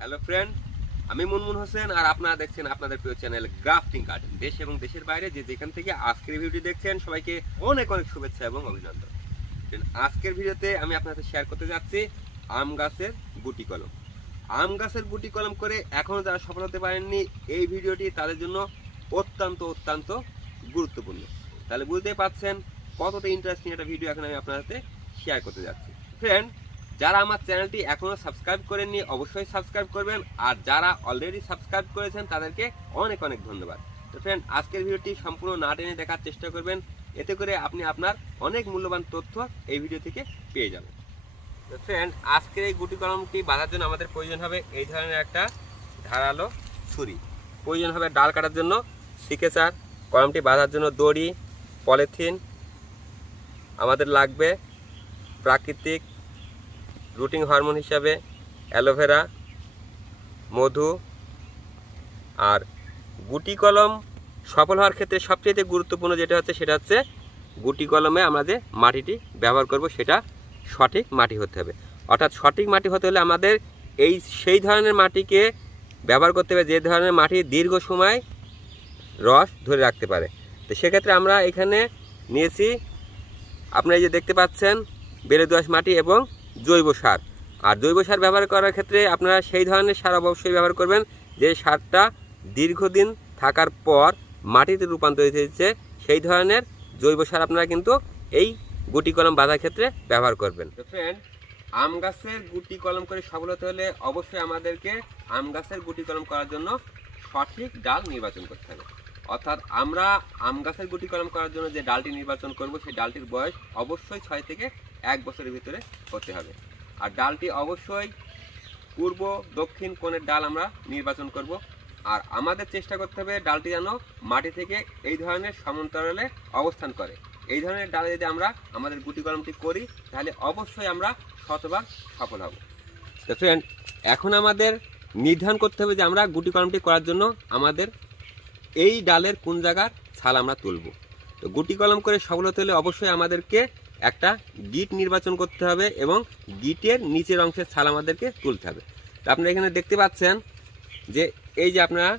Hello friend, আমি মুনমুন হোসেন আর আপনারা দেখছেন আপনাদের প্রিয় চ্যানেল গ্রাফটিং গার্ডেন। দেশ এবং দেশের বাইরে যে যেখান থেকে আজকের ভিডিওটি দেখছেন সবাইকে অনেক অনেক শুভেচ্ছা এবং অভিনন্দন। আজকের ভিডিওতে আমি আপনাদের শেয়ার করতে যাচ্ছি আম গাছের গুটি কলম। আম গাছের গুটি কলম করে এখনও যারা সফল হতে পারেননি, এই ভিডিওটি তাদের জন্য অত্যন্ত অত্যন্ত গুরুত্বপূর্ণ। তাহলে বুঝতেই পারছেন কতটা ইন্টারেস্টিং একটা ভিডিও এখন আমি আপনাদের সাথে শেয়ার করতে যাচ্ছি। ফ্রেন্ড, যারা আমার চ্যানেলটি এখনো সাবস্ক্রাইব করেননি অবশ্যই সাবস্ক্রাইব করবেন, আর যারা অলরেডি সাবস্ক্রাইব করেছেন তাদেরকে অনেক অনেক ধন্যবাদ। তো ফ্রেন্ড, আজকের ভিডিওটি সম্পূর্ণ না টেনে দেখার চেষ্টা করবেন, এতে করে আপনি আপনার অনেক মূল্যবান তথ্য এই ভিডিও থেকে পেয়ে যাবেন। তো ফ্রেন্ড, আজকের এই গুটি কলমটি বাঁধার জন্য আমাদের প্রয়োজন হবে এই ধরনের একটা ধারালো ছুরি, প্রয়োজন হবে ডাল কাটার জন্য সিকেচার, কলমটি বাঁধার জন্য দড়ি, পলিথিন, আমাদের লাগবে প্রাকৃতিক রুটিং হরমোন হিসাবে অ্যালোভেরা, মধু। আর গুটি কলম সফল হওয়ার ক্ষেত্রে সবচেয়ে গুরুত্বপূর্ণ যেটা হচ্ছে সেটা হচ্ছে গুটি কলমে আমরা যে মাটিটি ব্যবহার করব সেটা সঠিক মাটি হতে হবে। অর্থাৎ সঠিক মাটি হতে হলে আমাদের সেই ধরনের মাটিকে ব্যবহার করতে হবে যে ধরনের মাটি দীর্ঘ সময় রস ধরে রাখতে পারে। তো সেক্ষেত্রে আমরা এখানে নিয়েছি, আপনারা এই যে দেখতে পাচ্ছেন, বেলে দোআঁশ মাটি এবং জৈব সার। আর জৈব সার ব্যবহার করার ক্ষেত্রে আপনারা সেই ধরনের সার অবশ্যই ব্যবহার করবেন যে সারটা দীর্ঘদিন থাকার পর মাটিতে রূপান্তরিত হয়েছে, সেই ধরনের জৈব সার আপনারা কিন্তু এই গুটি কলম বাঁধার ক্ষেত্রে ব্যবহার করবেন। তো ফ্রেন্ড, আম গাছের গুটি কলম করে সফল হতে হলে অবশ্যই আমাদেরকে আম গাছের গুটি কলম করার জন্য সঠিক ডাল নির্বাচন করতে হবে। অর্থাৎ আমরা আম গাছের গুটি কলম করার জন্য যে ডালটি নির্বাচন করব সেই ডালটির বয়স অবশ্যই 6 থেকে 1 বছরের ভিতরে হতে হবে। আর ডালটি অবশ্যই পূর্ব দক্ষিণ কোণের ডাল আমরা নির্বাচন করব। আর আমাদের চেষ্টা করতে হবে ডালটি যেন মাটি থেকে এই ধরনের সমান্তরালে অবস্থান করে। এই ধরনের ডালে যদি আমরা আমাদের গুটি কলমটি করি তাহলে অবশ্যই আমরা শতভাগ সফল হব। তো ফ্রেন্ড, এখন আমাদের নির্ধারণ করতে হবে যে আমরা গুটি কলমটি করার জন্য আমাদের এই ডালের কোন জায়গার ছাল আমরা তুলব। তো গুটি কলম করে সফল হতে হলে অবশ্যই আমাদেরকে একটা গিট নির্বাচন করতে হবে এবং গিটের নিচের অংশের ছাল আমাদেরকে তুলতে হবে। তো আপনারা এখানে দেখতে পাচ্ছেন যে এই যে আপনারা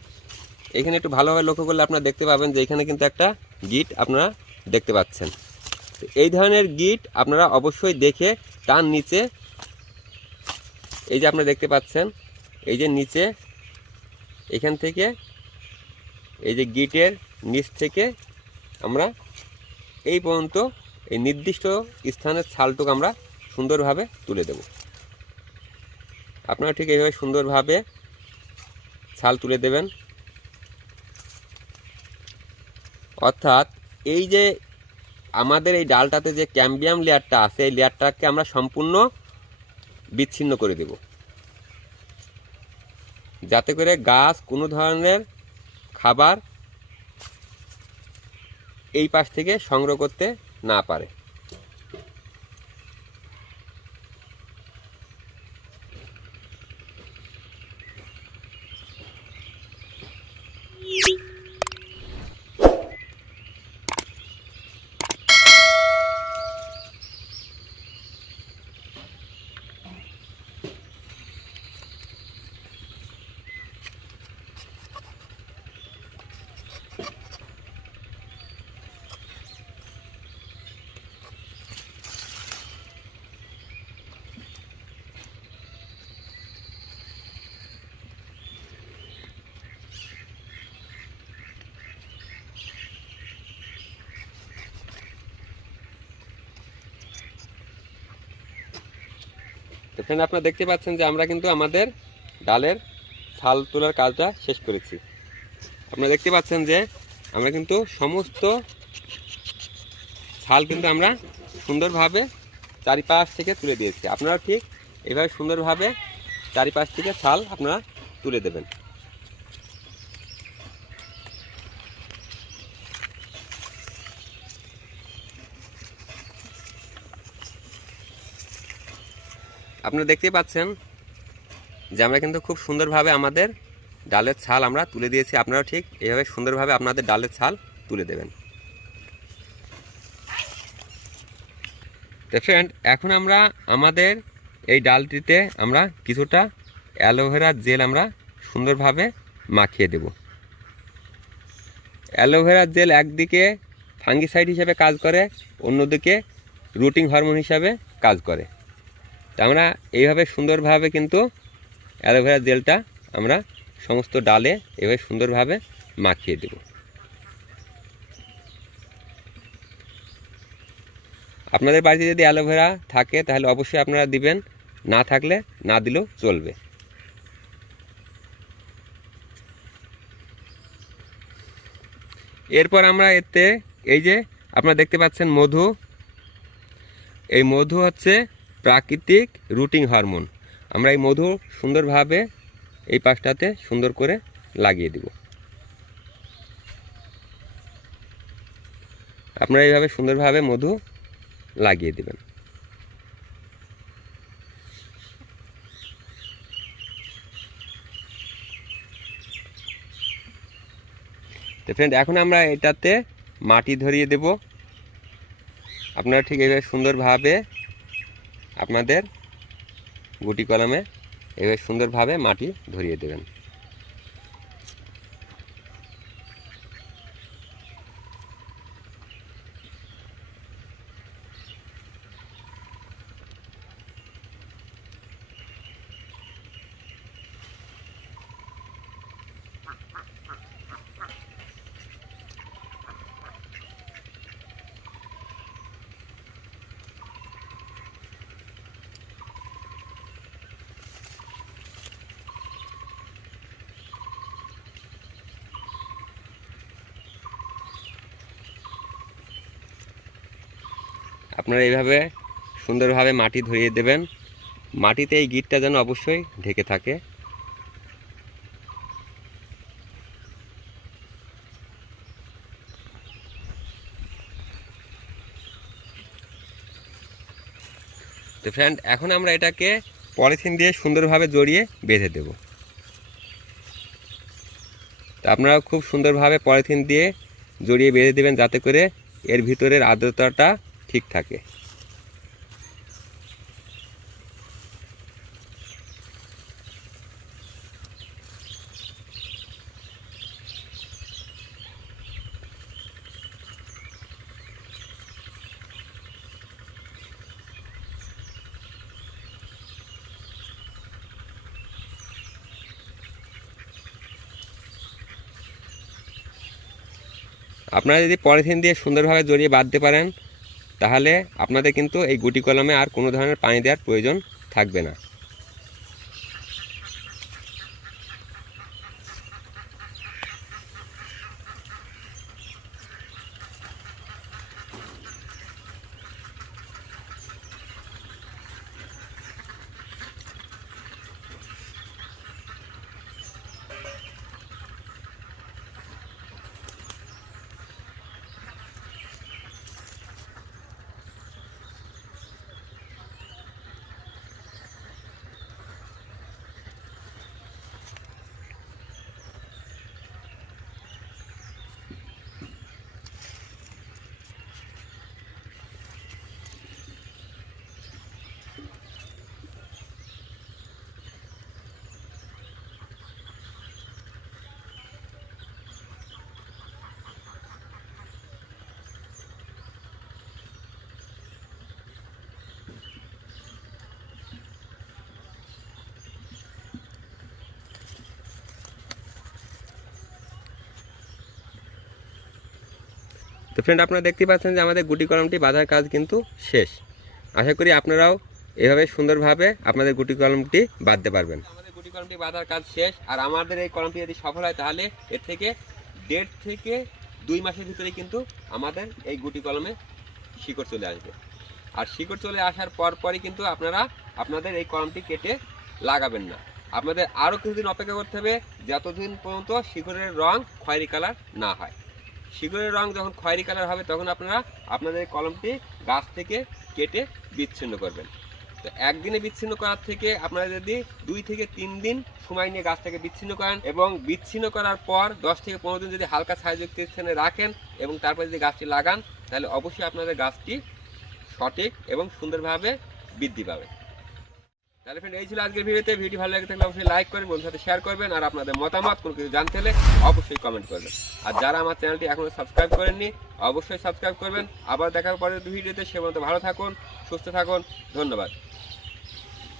এখানে একটু ভালোভাবে লক্ষ্য করলে আপনারা দেখতে পাবেন যে এখানে কিন্তু একটা গিট আপনারা দেখতে পাচ্ছেন। তো এই ধরনের গিট আপনারা অবশ্যই দেখে তার নিচে এই যে আপনারা দেখতে পাচ্ছেন এই যে নিচে এখান থেকে এই যে গিটের নিচ থেকে আমরা এই পর্যন্ত এই নির্দিষ্ট স্থানের ছালটুকু আমরা সুন্দরভাবে তুলে দেব। আপনারা ঠিক এইভাবে সুন্দরভাবে ছাল তুলে দেবেন। অর্থাৎ এই যে আমাদের এই ডালটাতে যে ক্যাম্বিয়াম লেয়ারটা আছে এই লেয়ারটাকে আমরা সম্পূর্ণ বিচ্ছিন্ন করে দেব, যাতে করে গাছ কোনো ধরনের খাবার এই পাশ থেকে সংগ্রহ করতে না পারে। তো ফ্রেন্ড, আপনারা দেখতে পাচ্ছেন যে আমরা কিন্তু আমাদের ডালের ছাল তোলার কাজটা শেষ করেছি। আপনারা দেখতে পাচ্ছেন যে আমরা কিন্তু সমস্ত ছাল কিন্তু আমরা সুন্দরভাবে চারিপাশ থেকে তুলে দিয়েছি। আপনারা ঠিক এভাবে সুন্দরভাবে চারিপাশ থেকে ছাল আপনারা তুলে দেবেন। আপনারা দেখতেই পাচ্ছেন যে আমরা কিন্তু খুব সুন্দরভাবে আমাদের ডালের ছাল আমরা তুলে দিয়েছি। আপনারাও ঠিক এইভাবে সুন্দরভাবে আপনাদের ডালের ছাল তুলে দেবেন। তো ফ্রেন্ড, এখন আমরা আমাদের এই ডালটিতে আমরা কিছুটা অ্যালোভেরা জেল আমরা সুন্দরভাবে মাখিয়ে দেব। অ্যালোভেরা জেল একদিকে ফাঙ্গিসাইড হিসেবে কাজ করে, অন্যদিকে রুটিং হরমোন হিসাবে কাজ করে। তা আমরা এইভাবে সুন্দরভাবে কিন্তু অ্যালোভেরা জেলটা আমরা সমস্ত ডালে এভাবে সুন্দরভাবে মাখিয়ে দেব। আপনাদের বাড়িতে যদি অ্যালোভেরা থাকে তাহলে অবশ্যই আপনারা দিবেন, না থাকলে না দিলেও চলবে। এরপর আমরা এতে এই যে আপনারা দেখতে পাচ্ছেন মধু, এই মধু হচ্ছে প্রাকৃতিক রুটিং হরমোন। আমরা এই মধু সুন্দরভাবে এই পাশটাতে সুন্দর করে লাগিয়ে দিব। আপনারা এইভাবে সুন্দরভাবে মধু লাগিয়ে দিবেন। তো ফ্রেন্ড, এখন আমরা এটাতে মাটি ধরিয়ে দেব। আপনারা ঠিক এইভাবে সুন্দরভাবে আপনাদের গুটি কলমে এইভাবে সুন্দরভাবে মাটি ধরিয়ে দেবেন। আপনারা এইভাবে সুন্দরভাবে মাটি ধরিয়ে দেবেন। মাটিতে এই গিটটা যেন অবশ্যই ঢেকে থাকে। তো ফ্রেন্ড, এখন আমরা এটাকে পলিথিন দিয়ে সুন্দরভাবে জড়িয়ে বেঁধে দেব। তো আপনারা খুব সুন্দরভাবে পলিথিন দিয়ে জড়িয়ে বেঁধে দেবেন, যাতে করে এর ভিতরের আর্দ্রতাটা ঠিক থাকে। আপনারা যদি পলিথিন দিয়ে সুন্দরভাবে জড়িয়ে বাঁধতে পারেন তাহলে আপনাদের কিন্তু এই গুটি কলমে আর কোনো ধরনের পানি দেওয়ার প্রয়োজন থাকবে না। তো ফ্রেন্ড, আপনারা দেখতে পাচ্ছেন যে আমাদের গুটি কলমটি বাঁধার কাজ কিন্তু শেষ। আশা করি আপনারাও এভাবে সুন্দরভাবে আপনাদের গুটি কলমটি বাঁধতে পারবেন। আমাদের গুটি কলমটি বাঁধার কাজ শেষ। আর আমাদের এই কলমটি যদি সফল হয় তাহলে এর থেকে 1.5 থেকে 2 মাসের ভিতরে কিন্তু আমাদের এই গুটি কলমে শিকড় চলে আসবে। আর শিকড় চলে আসার পরই কিন্তু আপনারা আপনাদের এই কলমটি কেটে লাগাবেন না। আপনাদের আরও কিছুদিন অপেক্ষা করতে হবে, যতদিন পর্যন্ত শিকড়ের রং খয়েরি কালার না হয়। শিকড়ের রং যখন খয়েরি কালার হবে তখন আপনারা আপনাদের কলমটি গাছ থেকে কেটে বিচ্ছিন্ন করবেন। তো একদিনে বিচ্ছিন্ন করার থেকে আপনারা যদি 2 থেকে 3 দিন সময় নিয়ে গাছ থেকে বিচ্ছিন্ন করেন এবং বিচ্ছিন্ন করার পর 10 থেকে 15 দিন যদি হালকা ছায়াযুক্ত স্থানে রাখেন এবং তারপর যদি গাছটি লাগান, তাহলে অবশ্যই আপনাদের গাছটি সঠিক এবং সুন্দরভাবে বৃদ্ধি পাবে। তাহলে ফ্রেন্ড, এই ছিল আজকের ভিডিওটি ভালো লাগে থাকলে অবশ্যই লাইক করবেন, বন্ধুর সাথে শেয়ার করবেন, আর আপনাদের মতামত কোনো কিছু জানতে হলে অবশ্যই কমেন্ট করবেন। আর যারা আমার চ্যানেলটি এখনো সাবস্ক্রাইব করেননি অবশ্যই সাবস্ক্রাইব করবেন। আবার দেখার পরে ভিডিওতে, সে পর্যন্ত ভালো থাকুন, সুস্থ থাকুন, ধন্যবাদ।